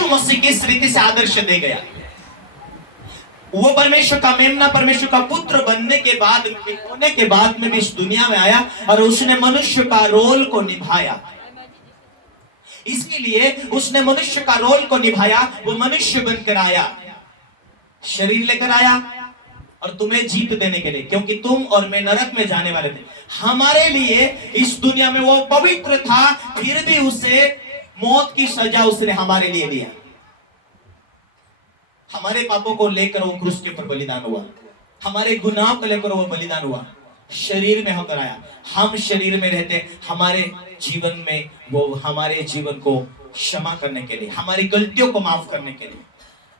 यीशु मसीह की इस रीति से आदर्श दे गया। वो परमेश्वर का मेमना, परमेश्वर का पुत्र बनने के बाद, होने के बाद में भी इस दुनिया में आया और उसने मनुष्य का रोल को निभाया। इसीलिए उसने मनुष्य का रोल को निभाया। वो मनुष्य बनकर आया, शरीर लेकर आया और तुम्हें जीत देने के लिए, क्योंकि तुम और मैं नरक में जाने वाले थे। हमारे लिए इस दुनिया में वो पवित्र था, फिर भी उसे मौत की सजा उसने हमारे लिए लिया। हमारे पापों को लेकर वो क्रूस के ऊपर बलिदान हुआ, हमारे गुनाह को लेकर वो बलिदान हुआ, शरीर में होकर आया। हम शरीर में रहते, हमारे जीवन में वो हमारे जीवन को क्षमा करने के लिए, हमारी गलतियों को माफ करने के लिए,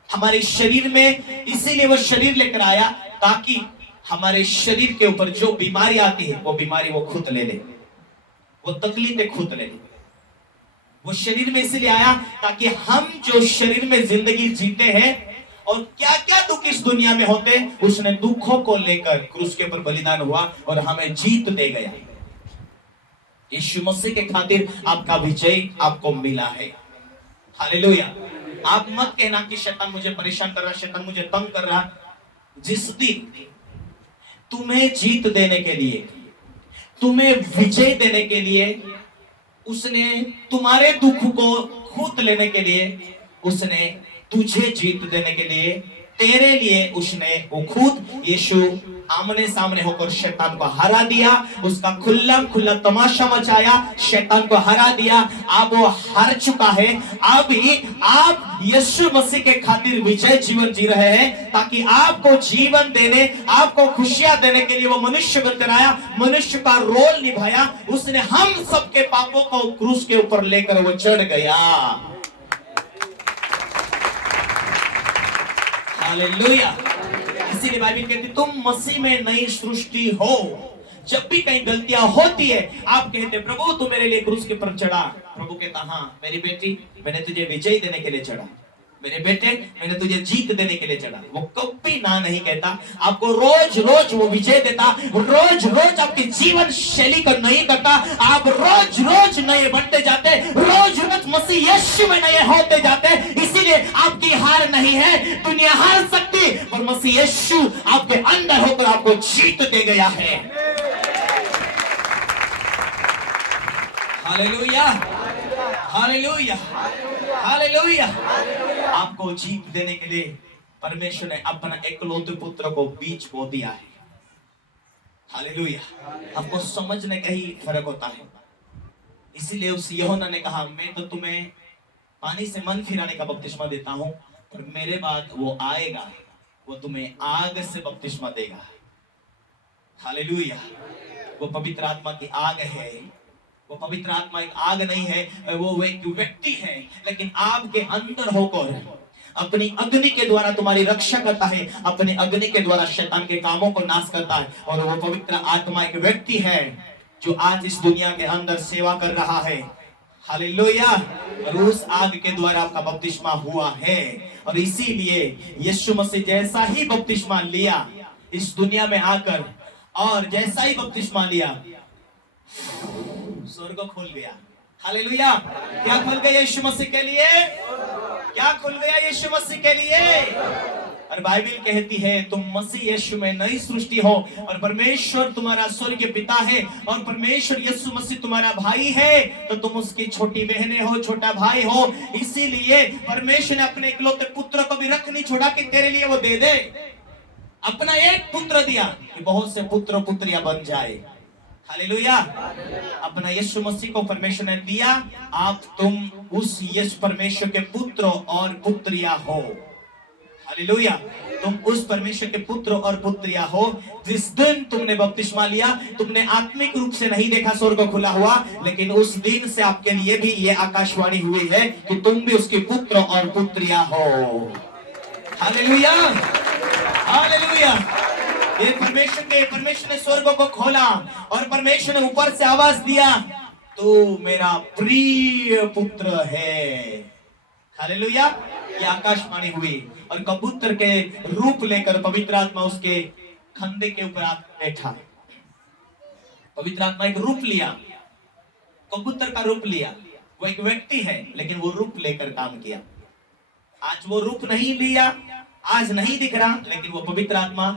हमारे शरीर में, इसीलिए वो शरीर लेकर आया ताकि हमारे शरीर के ऊपर जो बीमारी आती है वो बीमारी वो खुद ले ले, वो तकलीफें खुद ले ले। वो शरीर में इसीलिए आया ताकि हम जो शरीर में जिंदगी जीते हैं और क्या क्या दुख इस दुनिया में होते, उसने दुखों को लेकर क्रूस के ऊपर बलिदान हुआ और हमें जीत दे गया। यीशु मसीह के खातिर आपका विजय आपको मिला है। हालेलुया। आप मत कहना कि शैतान मुझे परेशान कर रहा, शैतान मुझे तंग कर रहा। जिस दिन तुम्हें जीत देने के लिए, तुम्हें विजय देने के लिए, उसने तुम्हारे दुख को खुद लेने के लिए, उसने तुझे जीत देने के लिए, तेरे लिए उसने वो खुद यीशु आमने सामने होकर शैतान को हरा दिया, उसका खुला खुला तमाशा मचाया, शैतान को हरा दिया। अब वो हार चुका है। अभी आप यीशु मसीह के खातिर विजय जीवन जी रहे हैं, ताकि आपको जीवन देने, आपको खुशियां देने के लिए वो मनुष्य बनकर आया, मनुष्य का रोल निभाया। उसने हम सबके पापों को क्रूस के ऊपर लेकर वो चढ़ गया। हालेलुया। इसीलिए बाइबल कहती तुम मसीह में नई सृष्टि हो। जब भी कहीं गलतियां होती है, आप कहते प्रभु तू मेरे लिए क्रूस के ऊपर चढ़ा। प्रभु कहता हाँ मेरी बेटी, मैंने तुझे विजय देने के लिए चढ़ा, मेरे बेटे मैंने तुझे जीत देने के लिए चढ़ा। वो कभी ना नहीं कहता, आपको रोज रोज वो विजय देता, रोज रोज आपकी जीवन शैली को नई करता, आप रोज रोज नए बनते जाते, रोज रोज मसीह यीशु में नए होते जाते। इसीलिए आपकी हार नहीं है, दुनिया हार सकती, पर मसीह यीशु आपके अंदर होकर आपको जीत दे गया है। Hallelujah, hallelujah, hallelujah. आपको जीत देने के लिए परमेश्वर ने अपना एकलौते पुत्र को बीच बो दिया है। हालेलुया। आपको समझने का ही फर्क होता है। इसीलिए उस यूहन्ना ने कहा मैं तो तुम्हें पानी से मन फिराने का बपतिस्मा देता हूं, पर मेरे बाद वो आएगा, वो तुम्हें आग से बपतिस्मा देगा। हालेलुया। वो पवित्र आत्मा की आग है। वो पवित्र आत्मा एक आग नहीं है, वो एक व्यक्ति है, लेकिन आपके अंदर होकर अपनी अग्नि के द्वारा तुम्हारी रक्षा करता है, अपने अग्नि के द्वारा शैतान के कामों को नाश करता है। और वो पवित्र आत्मा एक व्यक्ति है जो आज इस दुनिया के अंदर सेवा कर रहा है। हालेलुया। और उस आग के द्वारा आपका बपतिस्मा हुआ है। और इसीलिए यीशु मसीह जैसा ही बपतिस्मा लिया इस दुनिया में आकर, और जैसा ही बपतिस्मा लिया स्वर्ग खोल गया। हालेलुया। क्या खुल गया यीशु मसीह के लिए? क्या खुल गया यीशु मसीह के लिए? और बाइबल कहती है तुम मसीह यीशु में नई सृष्टि हो, और परमेश्वर तुम्हारा स्वर्गीय पिता है, और परमेश्वर यीशु मसीह तुम्हारा भाई है, तो तुम उसकी छोटी बहनें हो, छोटा भाई हो। इसीलिए परमेश्वर ने अपने इकलौते पुत्र को भी रख नहीं छोड़ा कि तेरे लिए वो दे दे, अपना एक पुत्र दिया कि बहुत से पुत्र पुत्रियां बन जाए। हालेलुया। अपना यीशु मसीह को परमेश्वर ने दिया, आप तुम उस यीशु परमेश्वर के पुत्र और पुत्रियां हो। हालेलुया। तुम उस परमेश्वर के पुत्र और पुत्रियां हो। जिस दिन तुमने बपतिस्मा लिया, तुमने आत्मिक रूप से नहीं देखा स्वर्ग खुला हुआ, लेकिन उस दिन से आपके लिए भी ये आकाशवाणी हुई है कि तुम भी उसके पुत्र और पुत्रियां हो। Hallelujah, hallelujah. ये परमेश्वर ने स्वर्ग को खोला और परमेश्वर ने ऊपर से आवाज दिया, तू मेरा प्रिय पुत्र है। हालेलुया। ये आकाशवाणी हुई और कबूतर के रूप लेकर पवित्र आत्मा उसके खंधे के ऊपर बैठा। पवित्र आत्मा एक रूप लिया, कबूतर का रूप लिया। वो एक व्यक्ति है, लेकिन वो रूप लेकर काम किया। आज वो रूप नहीं लिया, आज नहीं दिख रहा, लेकिन वो पवित्र आत्मा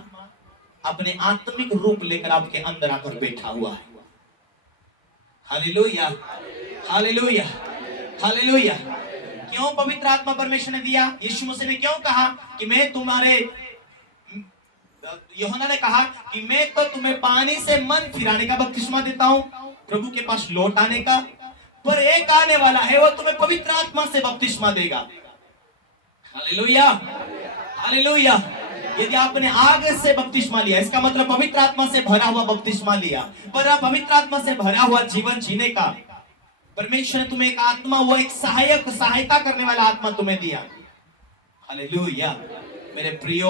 अपने आत्मिक रूप लेकर आपके अंदर आकर बैठा हुआ है। Hallelujah, hallelujah, hallelujah. क्यों पवित्र आत्मा परमेश्वर ने दिया? यीशु मसीह ने क्यों कहा कि मैं तुम्हारे, यूहन्ना ने कहा कि मैं तो तुम्हें पानी से मन फिराने का बपतिस्मा देता हूं, प्रभु के पास लौट आने का, पर एक आने वाला है, वो तुम्हें पवित्र आत्मा से बपतिस्मा देगा। Hallelujah, hallelujah. यदि आपने आग से बपतिस्मा लिया, इसका मतलब पवित्र आत्मा से भरा हुआ बपतिस्मा लिया, पर आप पवित्र आत्मा से भरा हुआ जीवन जीने का परमेश्वर ने तुम्हें एक आत्मा, वो एक सहायक, सहायता करने वाला आत्मा तुम्हें दिया। हालेलुया। मेरे प्रियो,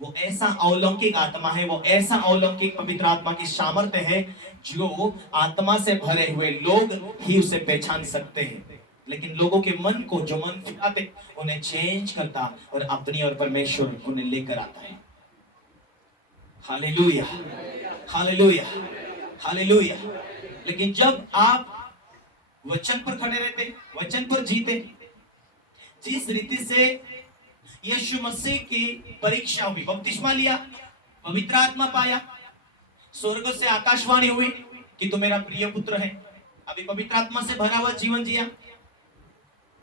वो ऐसा अलौकिक आत्मा है, वो ऐसा अलौकिक पवित्र आत्मा की सामर्थ्य है जो आत्मा से भरे हुए लोग ही उसे पहचान सकते हैं। लेकिन लोगों के मन को, जो मन फिराते, उन्हें चेंज करता और अपनी और परमेश्वर उन्हें लेकर आता है। Hallelujah, hallelujah, hallelujah. लेकिन जब आप वचन पर खड़े रहते, वचन पर जीते, जिस रीति से यीशु मसीह की परीक्षा हुई, बपतिस्मा लिया, पवित्र आत्मा पाया, स्वर्ग से आकाशवाणी हुई कि तू मेरा प्रिय पुत्र है, अभी पवित्र आत्मा से भरा हुआ जीवन जिया।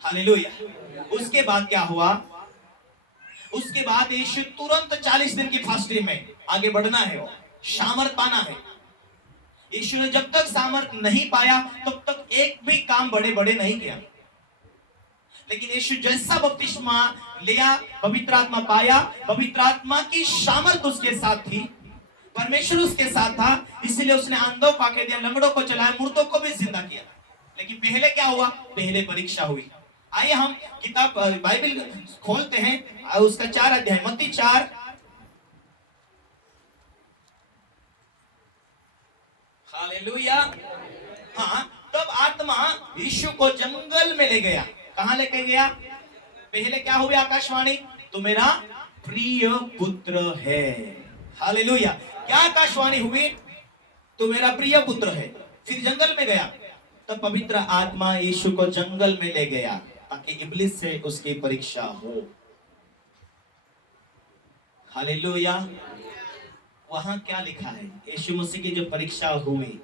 हालेलुया। उसके बाद क्या हुआ? उसके बाद यीशु तुरंत 40 दिन की फास्टिंग में आगे बढ़ना है, वो सामर्थ पाना है। यीशु ने जब तक सामर्थ नहीं पाया तब तक एक भी काम बड़े बड़े नहीं किया। लेकिन यीशु जैसा बपतिस्मा लिया, पवित्र आत्मा पाया, पवित्र आत्मा की सामर्थ उसके साथ थी, परमेश्वर उसके साथ था, इसलिए उसने अंधों को आंखें दिया, लंगड़ों को चलाया, मुर्दों को भी जिंदा किया। लेकिन पहले क्या हुआ? पहले परीक्षा हुई। आइए हम किताब बाइबल खोलते हैं, उसका 4 अध्याय, मत्ती 4। हालेलुया। हाँ, तब आत्मा यीशु को जंगल में ले गया। कहां लेके गया? पहले क्या हुई? आकाशवाणी, तू मेरा प्रिय पुत्र है। हालेलुया। क्या आकाशवाणी हुई? तू मेरा प्रिय पुत्र है। फिर जंगल में गया, तब पवित्र आत्मा यीशु को जंगल में ले गया ताकि इब्लिस से उसकी परीक्षा हो। हालेलुया। वहां क्या लिखा है? यीशु मसीह की जो परीक्षा हुई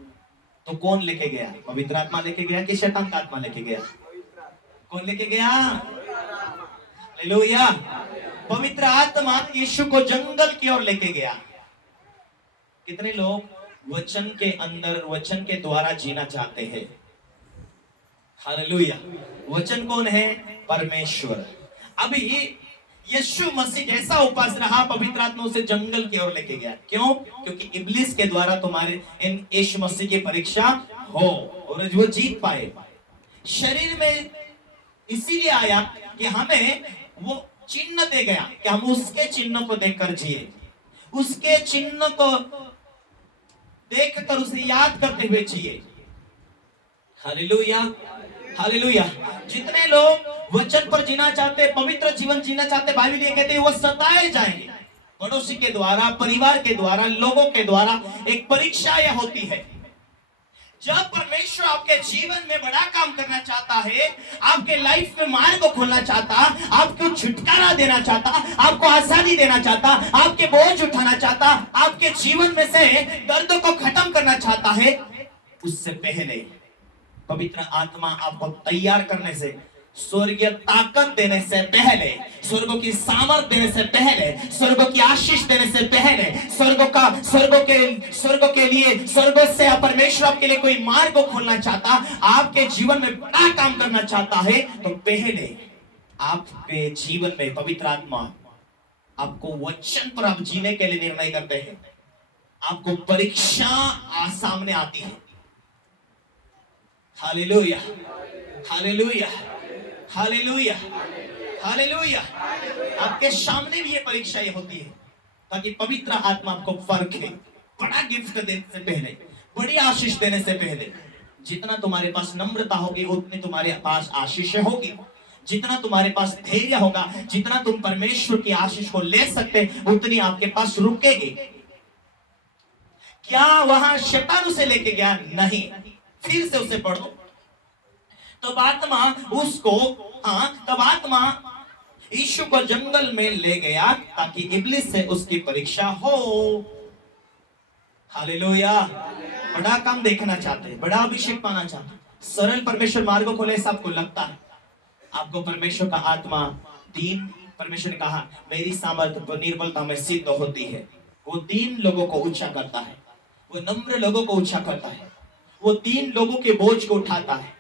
तो कौन लेके गया? पवित्र आत्मा लेके गया कि शैतान का आत्मा लेके गया? कौन लेके गया? हालेलुया। पवित्र आत्मा यीशु को जंगल की ओर लेके गया। कितने लोग वचन के अंदर, वचन के द्वारा जीना चाहते हैं? हालेलुया। वचन कौन है? परमेश्वर। अभी यीशु मसीह जैसा उपास रहा, पवित्र आत्मा उसे जंगल की ओर लेके गया। क्यों? क्योंकि इब्लिस के द्वारा तुम्हारे इन यीशु मसीह की परीक्षा हो और वो जीत पाए। शरीर में इसीलिए आया कि हमें वो चिन्ह दे गया कि हम उसके चिन्ह को देखकर जिए, उसके चिन्ह को देखकर उसे याद करते हुए जिए। Hallelujah, hallelujah. जितने लोग वचन पर जीना चाहते, पवित्र जीवन जीना चाहते, बाइबल ये कहते हैं वो सताए जाएंगे। पड़ोसी के द्वारा, परिवार के द्वारा, लोगों के द्वारा एक परीक्षा यह होती है। जब परमेश्वर आपके जीवन में बड़ा काम करना चाहता है, आपके लाइफ में मार्ग को खोलना चाहता, आपको छुटकारा देना चाहता, आपको आजादी देना चाहता, आपके बोझ उठाना चाहता, आपके जीवन में से दर्द को खत्म करना चाहता है, उससे पहले पवित्र आत्मा आपको तैयार करने से, स्वर्गीय ताकत देने से पहले, स्वर्गों की सामर्थ देने से पहले, स्वर्गों की आशीष देने से पहले, स्वर्गों के लिए, स्वर्गों से परमेश्वर आपके लिए कोई मार्ग को खोलना चाहता, आपके जीवन में बड़ा काम करना चाहता है, तो पहले आपके जीवन में पवित्र आत्मा आपको वचन पर आप जीने के लिए निर्णय करते हैं। आपको परीक्षा सामने आती है। Hallelujah, hallelujah, hallelujah, hallelujah. आपके सामने भी ये परीक्षा ये होती है ताकि पवित्र आत्मा आपको परखे। बड़ा गिफ्ट देने से पहले, बड़ी आशीष देने से पहले, जितना तुम्हारे पास नम्रता होगी उतनी तुम्हारे पास आशीष होगी। जितना तुम्हारे पास धैर्य होगा, जितना तुम परमेश्वर की आशीष को ले सकते, उतनी आपके पास रुकेगी। क्या वहां शैतान उसे लेके गया? नहीं। फिर से उसे पढ़ो। तब आत्मा उसको, तब आत्मा यीशु को जंगल में ले गया ताकि इब्लिस से उसकी परीक्षा हो। हालेलुया। बड़ा काम देखना चाहते हैं, बड़ा अभिषेक पाना चाहते हैं, सरल परमेश्वर मार्ग खोले। सबको लगता है आपको परमेश्वर का आत्मा दीन, परमेश्वर ने कहा मेरी सामर्थ निर्बलता में सिद्ध होती है। वो दीन लोगों को ऊंचा करता है, वो नम्र लोगों को ऊंचा करता है, वो दीन लोगों के बोझ को उठाता है।